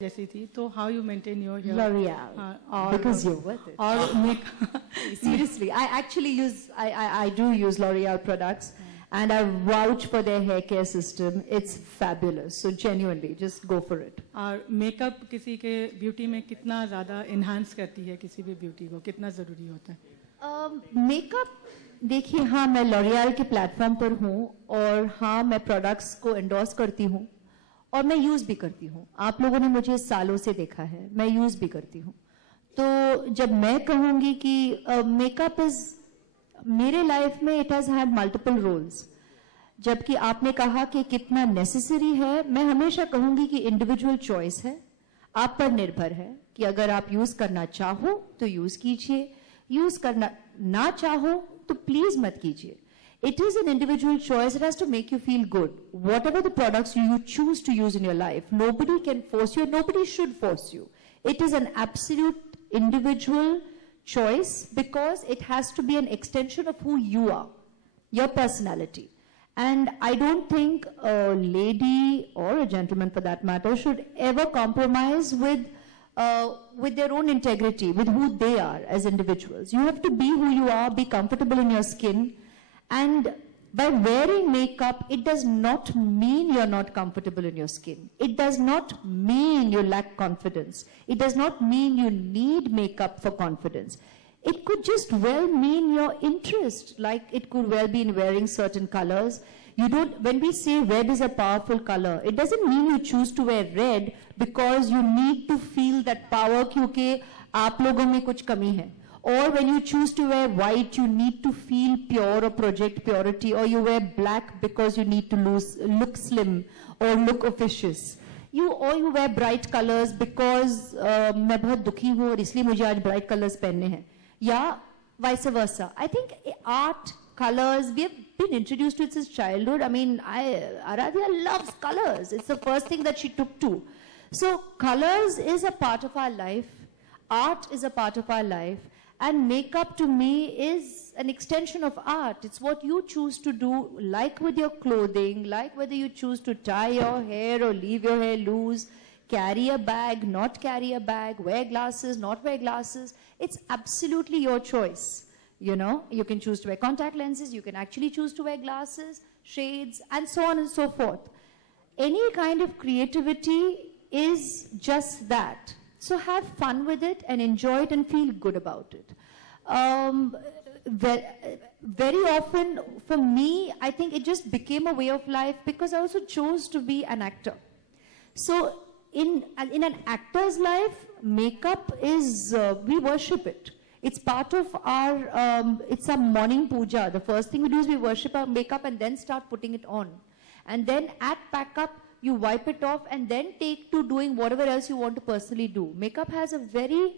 जैसी थी, तो how you maintain your hair? L'Oreal, because you're worth it. और make Seriously, I actually I do use L'Oreal products, and I vouch for their hair care system. It's fabulous. So genuinely, just go for it. और makeup किसी के beauty में कितना ज़्यादा enhance करती है किसी भी ब्यूटी को, कितना ज़रूरी होता है? मेकअप देखिए, हाँ मैं लॉरियल के प्लेटफॉर्म पर हूँ, और हाँ मैं प्रोडक्ट्स को एंडोर्स करती हूँ, और मैं यूज भी करती हूँ. आप लोगों ने मुझे सालों से देखा है, मैं यूज भी करती हूँ. तो जब मैं कहूंगी कि मेकअप इज मेरे लाइफ में, it has had multiple roles. जबकि आपने कहा कि कितना नेसेसरी है, मैं हमेशा कहूंगी कि इंडिविजुअल चॉइस है, आप पर निर्भर है कि अगर आप यूज करना चाहो तो यूज कीजिए, यूज करना ना चाहो तो प्लीज मत कीजिए. It is an individual choice. It has to make you feel good. Whatever the products you choose to use in your life, nobody can force you, and nobody should force you. It is an absolute individual choice, because it has to be an extension of who you are, your personality. And I don't think a lady or a gentleman for that matter should ever compromise with their own integrity, with who they are as individuals. You have to be who you are, be comfortable in your skin. And by wearing makeup, it does not mean you're not comfortable in your skin. It does not mean you lack confidence. It does not mean you need makeup for confidence. It could just well mean your interest, like it could well be in wearing certain colors. When we say red is a powerful color, it doesn't mean you choose to wear red because you need to feel that power क्योंकि आप लोगों में कुछ कमी है. Or when you choose to wear white, you need to feel pure or project purity, or you wear black because you need to look slim or look officious. Or you wear bright colors because मैं बहुत दुखी हूँ और इसलिए मुझे आज bright colors पहनने हैं. या vice versa. I think art, colors, we have been introduced to it since childhood. I mean, Aradhya loves colors. It's the first thing that she took to. So colors is a part of our life. Art is a part of our life. And makeup to me is an extension of art. It's what you choose to do, like with your clothing, like whether you choose to tie your hair or leave your hair loose, carry a bag, not carry a bag, wear glasses, not wear glasses. It's absolutely your choice. You know, you can choose to wear contact lenses, you can actually choose to wear glasses, shades, and so on and so forth. Any kind of creativity is just that. So have fun with it and enjoy it and feel good about it. Very often, for me, I think it just became a way of life because I also chose to be an actor. So in an actor's life, makeup is, we worship it. It's part of our, it's a morning puja. The first thing we do is we worship our makeup and then start putting it on. And then at pack up, you wipe it off and then take to doing whatever else you want to personally do. Makeup has a very,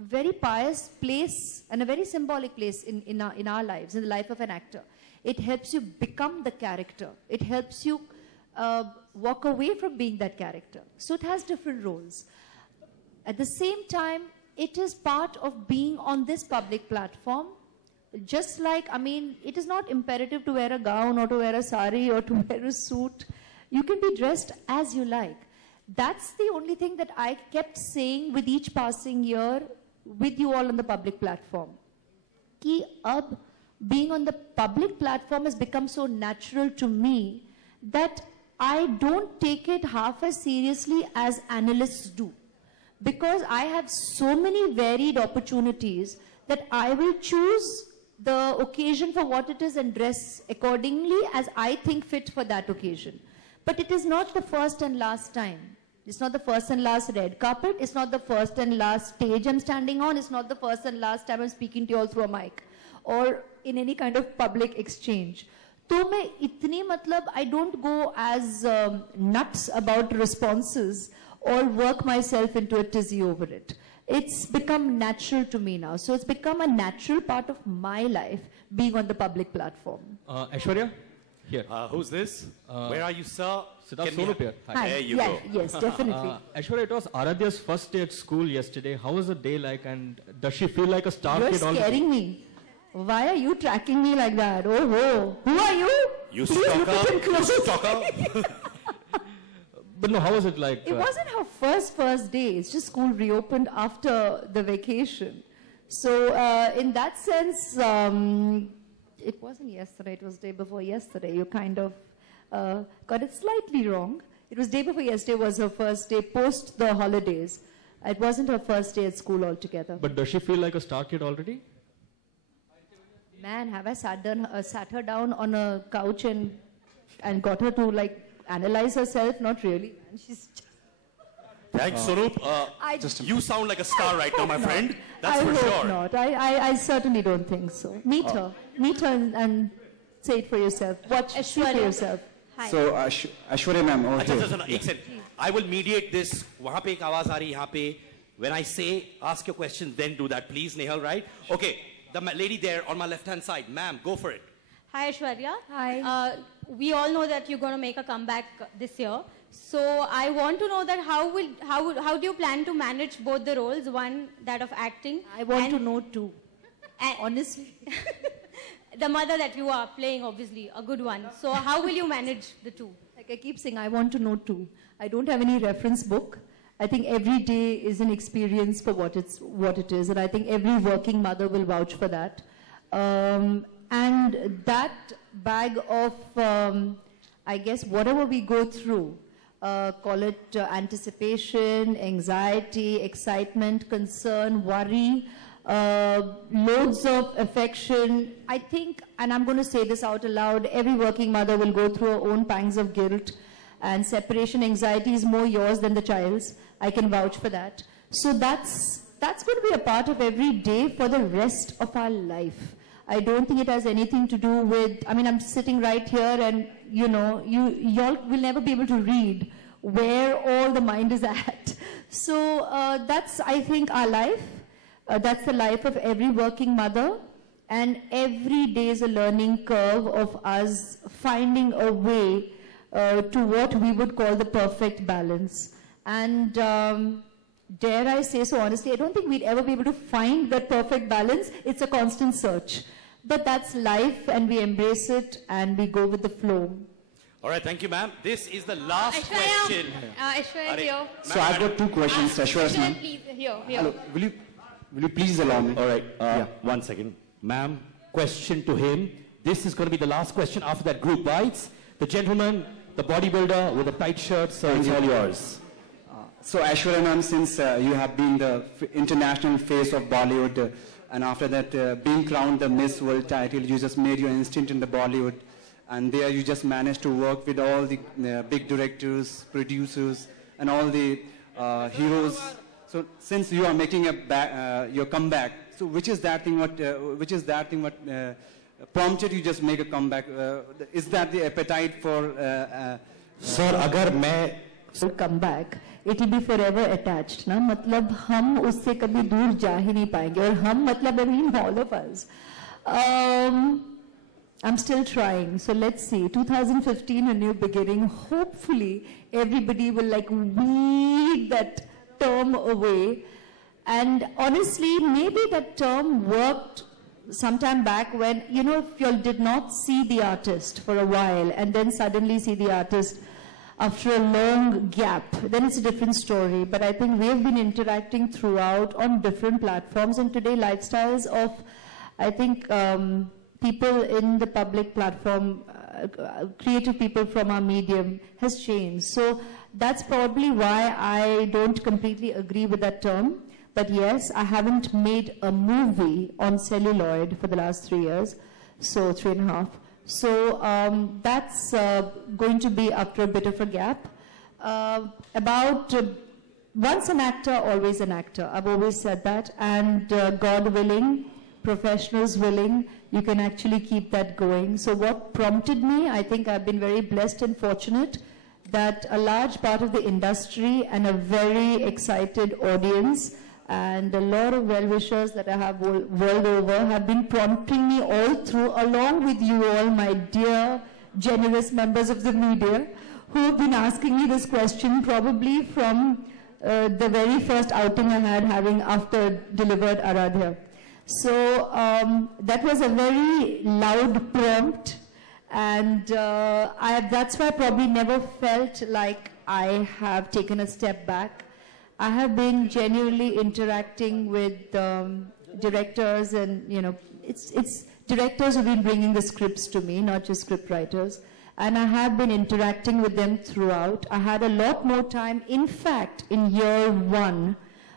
very pious place and a very symbolic place in our lives, in the life of an actor. It helps you become the character. It helps you walk away from being that character. So it has different roles. At the same time, it is part of being on this public platform. Just like, I mean, it is not imperative to wear a gown or to wear a sari or to wear a suit. You can be dressed as you like. That's the only thing that I kept saying with each passing year with you all on the public platform. Ki ab being on the public platform has become so natural to me that I don't take it half as seriously as analysts do. Because I have so many varied opportunities that I will choose the occasion for what it is and dress accordingly as I think fit for that occasion. But it is not the first and last time. It's not the first and last red carpet. It's not the first and last stage I'm standing on. It's not the first and last time I'm speaking to you all through a mic or in any kind of public exchange. तो मैं इतनी मतलब I don't go as nuts about responses or work myself into a tizzy over it. It's become natural to me now. So it's become a natural part of my life being on the public platform. Aishwarya, here. Who's this? Where are you, sir? Siddharth Swarup here. Hi. There you yeah, go. Yes, definitely. Aishwarya, it was Aradhya's first day at school yesterday. How was the day like, and does she feel like a star You're kid already? scaring me. Why are you tracking me like that? Oh, who are you? You Please look at him stalker. You close. stalker. But no, how was it like? It wasn't her first day. It's just school reopened after the vacation. So in that sense, it wasn't yesterday. It was day before yesterday. You kind of got it slightly wrong. It was day before yesterday was her first day post the holidays. It wasn't her first day at school altogether. But does she feel like a star kid already? Man, have I sat her down on a couch and got her to like analyze herself? Not really. Man. She's Thanks, Swaroop. You sound like a star right now, my friend. That's for I hope sure. not. I certainly don't think so. Meet her and say it for yourself. See for yourself. Hi. So Aishwarya ma'am, अच्छा, एक second. I will mediate this. वहाँ पे एक आवाज आ रही है यहाँ पे. When I say ask your question, then do that, please, Nehal. Right? Okay. The lady there on my left-hand side, ma'am, go for it. Hi, Aishwarya. Hi. We all know that you're going to make a comeback this year. So I want to know that how do you plan to manage both the roles, one that of acting? I want to know too. Honestly. The mother that you are playing, obviously, a good one. So how will you manage the two? Like I keep saying, I want to know too. I don't have any reference book. I think every day is an experience for what it is, and I think every working mother will vouch for that. And that bag of, I guess, whatever we go through, call it anticipation, anxiety, excitement, concern, worry, loads of affection. I think, and I'm going to say this out aloud, every working mother will go through her own pangs of guilt, and separation anxiety is more yours than the child's. I can vouch for that. So that's going to be a part of every day for the rest of our life. I don't think it has anything to do with, I mean, I'm sitting right here and, you know, y'all will never be able to read where all the mind is at. So that's, I think, our life. That's the life of every working mother. And every day is a learning curve of us finding a way to what we would call the perfect balance. And dare I say so honestly, I don't think we'd ever be able to find that perfect balance. It's a constant search. But that's life, and we embrace it, and we go with the flow. All right, thank you, ma'am. This is the last question. Aishwarya, here. So I've got two questions, Aishwarya ma'am. Please, here. Hello, will you please allow me? All right, 1 second. Ma'am, question to him. This is going to be the last question after that group bites. The gentleman, the bodybuilder with a tight shirt, so it's all yours. So Aishwarya ma'am, since you have been the international face of Bollywood, and after that being crowned the Miss World title, you just made your instinct in the Bollywood, and there you just managed to work with all the big directors, producers, and all the heroes. So since you are making your comeback, so which is that thing what prompted you just make a comeback? Is that the appetite for? Sir, अगर मैं come back, it will be forever attached. ना मतलब हम उससे कभी दूर जा ही नहीं पाएंगे, और हम मतलब I mean all of us. I'm still trying, so let's see. 2015, a new beginning. Hopefully, everybody will like weed that term away. And honestly, maybe that term worked sometime back when, you know, if you did not see the artist for a while and then suddenly see the artist after a long gap, then it's a different story. But I think we have been interacting throughout on different platforms, and today lifestyles of, I think, people in the public platform, creative people from our medium has changed. So that's probably why I don't completely agree with that term. But yes, I haven't made a movie on celluloid for the last 3 years, so 3.5. So that's going to be after a bit of a gap. Once an actor, always an actor. I've always said that. And God willing, professionals willing, you can actually keep that going. So what prompted me, I think I've been very blessed and fortunate that a large part of the industry and a very excited audience and a lot of well-wishers that I have world over have been prompting me all through, along with you all, my dear, generous members of the media, who have been asking me this question probably from the very first outing I had having after delivered Aradhya. So that was a very loud prompt, and that's why I probably never felt like I have taken a step back. I have been genuinely interacting with directors, and it's directors who've been bringing the scripts to me, not just script writers. And I have been interacting with them throughout. I had a lot more time, in fact, in year one,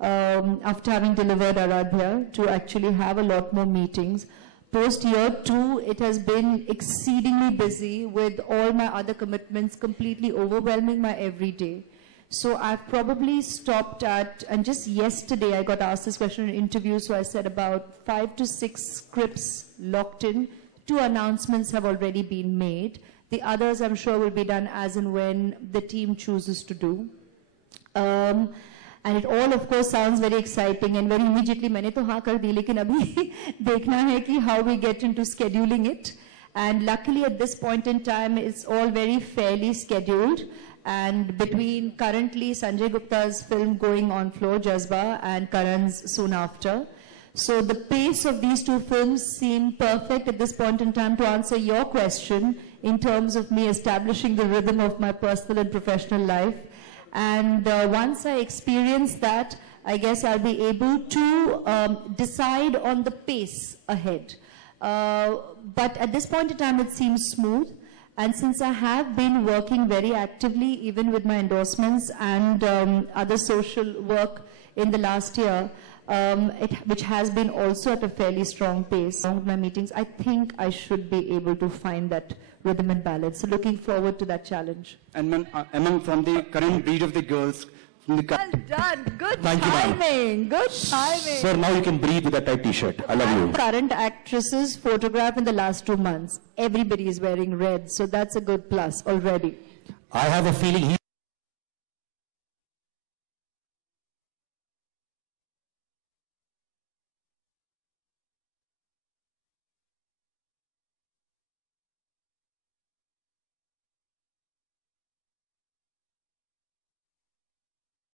after having delivered Aradhya, to actually have a lot more meetings. Post year two, it has been exceedingly busy with all my other commitments completely overwhelming my everyday. So I've probably stopped at, and just yesterday I got asked this question in an interview, so I said about 5 to 6 scripts locked in. 2 announcements have already been made. The others I'm sure will be done as and when the team chooses to do. And it all of course sounds very exciting and very immediately मैंने तो हाँ कर दी, लेकिन अभी देखना है कि how we get into scheduling it. And luckily at this point in time it's all very fairly scheduled. And between currently Sanjay Gupta's film going on floor, Jazba, and Karan's soon after. So the pace of these 2 films seem perfect at this point in time to answer your question in terms of me establishing the rhythm of my personal and professional life. And once I experience that, I guess I'll be able to decide on the pace ahead. But at this point in time, it seems smooth. And since I have been working very actively, even with my endorsements and other social work in the last year, which has been also at a fairly strong pace. Along with my meetings, I think I should be able to find that rhythm and balance. So looking forward to that challenge. And among from the current breed of the girls, from the Well done. Good Thank you, ma'am. timing. Good timing. Sir, now you can breathe with a tight t-shirt. I love you. Current actresses photographed in the last 2 months. Everybody is wearing red, so that's a good plus already. I have a feeling he